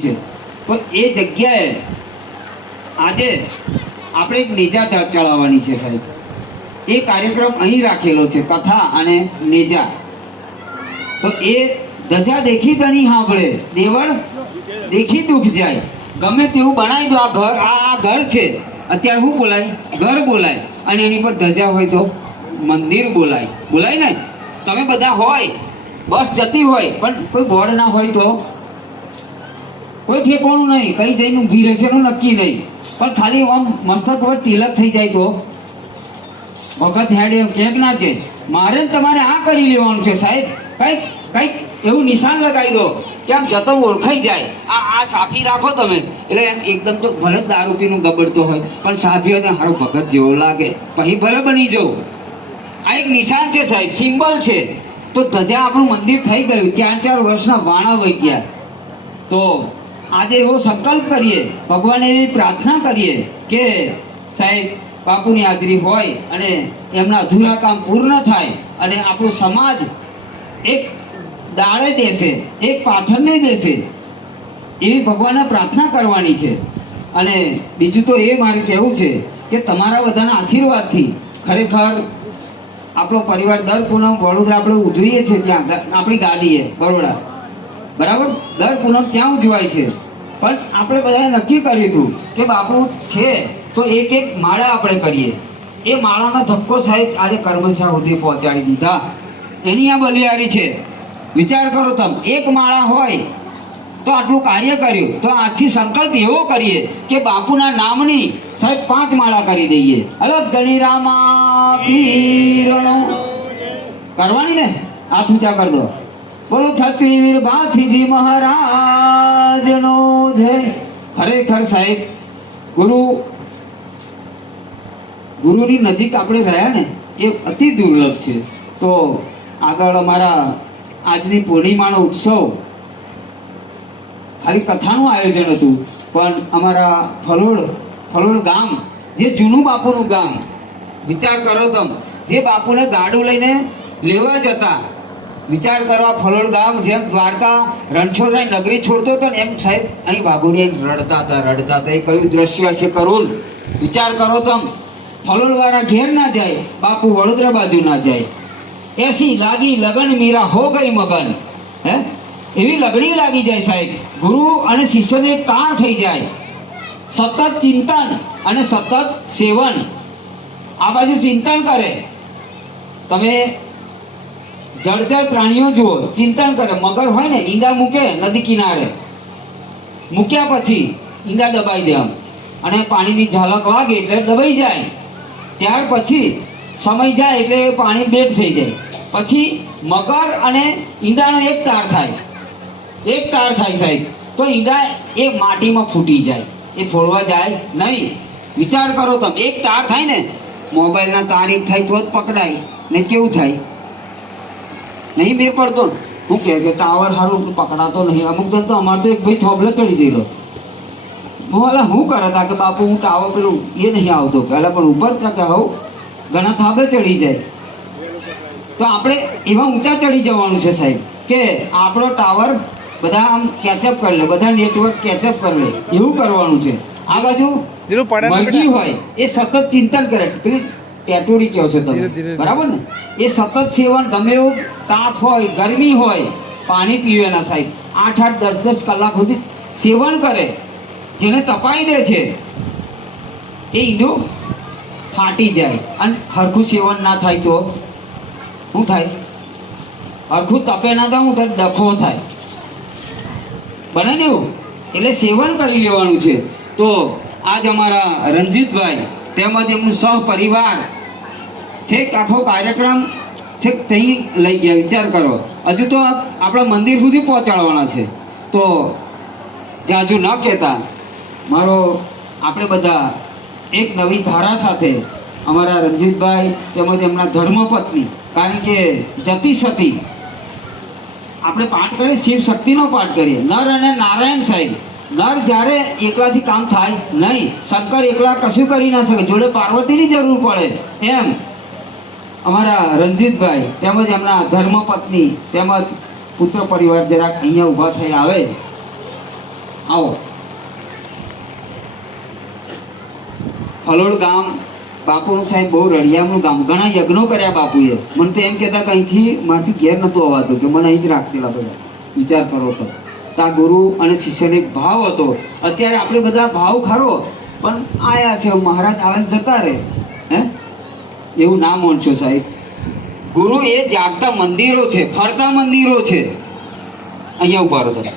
છે. તો એ જગ્યાએ આજે આપણે એક નેજા ચલાવવાની છે સાહેબ. એ કાર્યક્રમ અહીં રાખેલો છે, કથા અને નેજા. તો એ ધજા દેખી તણી સાંભળે, દેવળ દેખી દુઃખ જાય. ગમે તેવું બનાવી દો, આ ઘર છે, અત્યારે શું બોલાય? ઘર બોલાય. અને એની પર ધજા હોય તો મંદિર બોલાય. બોલાય ને? તમે બધા હોય, બસ જતી હોય, પણ કોઈ બોર્ડ ના હોય તો કોઈ ઠેકોણું નહીં, કઈ જઈને ઊભી રહેશે એનું નક્કી નહીં. પણ ખાલી આમ મસ્તક પર તિલક થઈ જાય તો વખત હેડે ક્યાંક ના કે મારે તમારે આ કરી લેવાનું છે સાહેબ. કંઈક એવું નિશાન લગાવી દો કે આમ જતો ઓળખાઈ જાય. આ સાફી રાખો તમે, એટલે એકદમ તો ભલે દારૂ પીનું ગબડતો હોય પણ સાફીઓને હારો ભગત જેવો લાગે, પછી ભલે બની જવું. આ એક નિશાન છે સાહેબ, સિમ્બલ છે. તો ધજા આપણું મંદિર થઈ ગયું. 4 વર્ષના વાણા વહી ગયા. તો આજે એવો સંકલ્પ કરીએ, ભગવાને એવી પ્રાર્થના કરીએ કે સાહેબ બાપુની હાજરી હોય અને એમના અધૂરા કામ પૂર્ણ થાય અને આપણો સમાજ એક દાળે દેશે, એક પાથરને દેશે, એવી ભગવાનને પ્રાર્થના કરવાની છે. અને બીજું તો એ મારે કહેવું છે કે તમારા બધાના આશીર્વાદથી ખરેખર આપણો પરિવાર દર પૂનમ વડોદરા આપણે ઉજવીએ છીએ, ત્યાં આપણી ગાદીએ બરોડા, બરાબર, દર પૂનમ ત્યાં ઉજવાય છે. પણ આપણે બધાએ નક્કી કર્યું હતું કે બાપુ છે તો એક માળા આપણે કરીએ. એ માળાનો ધક્કો સાહેબ આજે કર્મશા સુધી પહોંચાડી દીધા. એની આ બલિયારી છે. વિચાર કરો તમે, એક માળા હોય તો આટલું કાર્ય કર્યું. તો આજથી સંકલ્પ એવો કરીએ કે બાપુના નામની સાહેબ 5 માળા કરી દઈએ. અલગ ગણી રામા પીરનો કરવાની ને, હાથ ઊંચા કરી દો. બોલો છત્રીવીર ભાથીજી મહારાજનો જય. ખરેખર સાહેબ ગુરુની નજીક આપણે રહ્યા ને એ અતિ દુર્લભ છે. તો આગળ અમારા આજની પૂર્ણિમાનો ઉત્સવ ખાલી કથાનું આયોજન હતું, પણ અમારા ફલોડ ગામ, જે જૂનું બાપુનું ગામ, વિચાર કરો તમે, જે બાપુને ગાડું લઈને લેવા જતા, વિચાર કરવા, ફલોડ ગામ જેમ દ્વારકા રણછોડરાય નગરી છોડતો હતો ને એમ સાહેબ અહીં વાઘોડિયા રડતા હતા. એ કયું દ્રશ્ય છે કરુણ. વિચાર કરો તમે, ફલોડ વાળા ઘેર ના જાય, બાપુ વડોદરા બાજુ ના જાય. એસી લાગી લગન મીરા હો ગઈ મગન. હે એવી લગણી લાગી જાય સાહેબ. ગુરુ અને શિષ્યને તાણ થઈ જાય. સતત ચિંતન અને સતત સેવન. આ બાજુ ચિંતન કરે. તમે જળચર પ્રાણીઓ જુઓ, ચિંતન કરે. મગર હોય ને, ઈંડા મૂકે નદી કિનારે, મૂક્યા પછી ઈંડા દબાઈ દે અને પાણીની ઝાલક વાગે એટલે દબાઈ જાય. ત્યાર પછી સમય જાય એટલે પાણી બેઠ થઈ જાય. પછી મગર અને ઈંડાનો એક તાર થાય સાહેબ. તો ઈંડા એ માટીમાં ફૂટી જાય, એ ફોડવા જાય નહીં. વિચાર કરો તમે, એક તાર થાય ને, મોબાઈલના તાર એક થાય તો જ પકડાય ને. કેવું થાય? નહીં મેં પડતો. શું કહે કે ટાવર સારું પકડાતો નહીં. અમુક જણ તો અમારે તો એક ભાઈ થોભલે ચડી ગયેલો. હું કરે તા કે બાપુ હું ટાવર પેલું એ નહીં આવતો, એટલે પણ ઉપર કરતા હોઉં ઘણા થાંભે ચડી જાય. તો આપણે એવા ઊંચા ચડી જવાનું છે સાહેબ કે આપણો ટાવર બધા આમ કેચઅપ કરી લે, બધા નેટવર્ક કેચઅપ કરી લે, એવું કરવાનું છે. આ બાજુ મરઘી હોય એ સતત ચિંતન કરે, પેલી ટેટોડી કહો છો તમે, બરાબર ને? એ સતત સેવન, ગમે એવું તાપ હોય, ગરમી હોય, પાણી પીવે ના સાહેબ. 8-8, 10-10 કલાક સુધી સેવન કરે. જેને તપાઈ દે છે એ ઈંડું ફાટી જાય. અને હરખું સેવન ના થાય તો શું થાય? હરખું તપે ના થાય, હું થાય ડખો થાય, બને ને એવું. એટલે સેવન કરી લેવાનું છે. તો આજ અમારા રણજીતભાઈ તેમજ એમનું સહપરિવાર છેક આખો કાર્યક્રમ છેક ત્યાં લઈ ગયા. વિચાર કરો, હજુ તો આપણા મંદિર સુધી પહોંચાડવાના છે. તો જાજુ ન કહેતા મારો આપણે બધા એક નવી ધારા સાથે અમારા રણજીતભાઈ તેમજ એમના ધર્મપત્ની, કારણ કે જતી સતી આપણે પાઠ કરીએ, શિવ શક્તિનો પાઠ કરીએ. નર અને નારાયણ સાહેબ. નર જ્યારે એકલાથી કામ થાય નહીં, શંકર એકલા કશું કરી ના શકે, જોડે પાર્વતીની જરૂર પડે. એમ અમારા રણજીતભાઈ તેમજ એમના ધર્મપત્ની તેમજ પુત્ર પરિવાર જરાક અહીંયા ઊભા થઈ આવે આવો. ફલોડ ગામ બાપુનું સાહેબ બહુ રળિયામનું ગામ, ઘણા યજ્ઞો કર્યા બાપુએ. મને તો એમ કહેતા કે અહીંથી મારાથી ઘેર નહોતું અવાતું, કે મને અહીં જ રાખશેલા બધા. વિચાર કરો તો આ ગુરુ અને શિષ્યને એક ભાવ હતો. અત્યારે આપણે બધા ભાવ ખરો, પણ આયા છે મહારાજ આવે જતા રહે. હે એવું ના માનશો સાહેબ. ગુરુ એ જાગતા મંદિરો છે, ફરતા મંદિરો છે. અહીંયા ઉભા રહો તમે.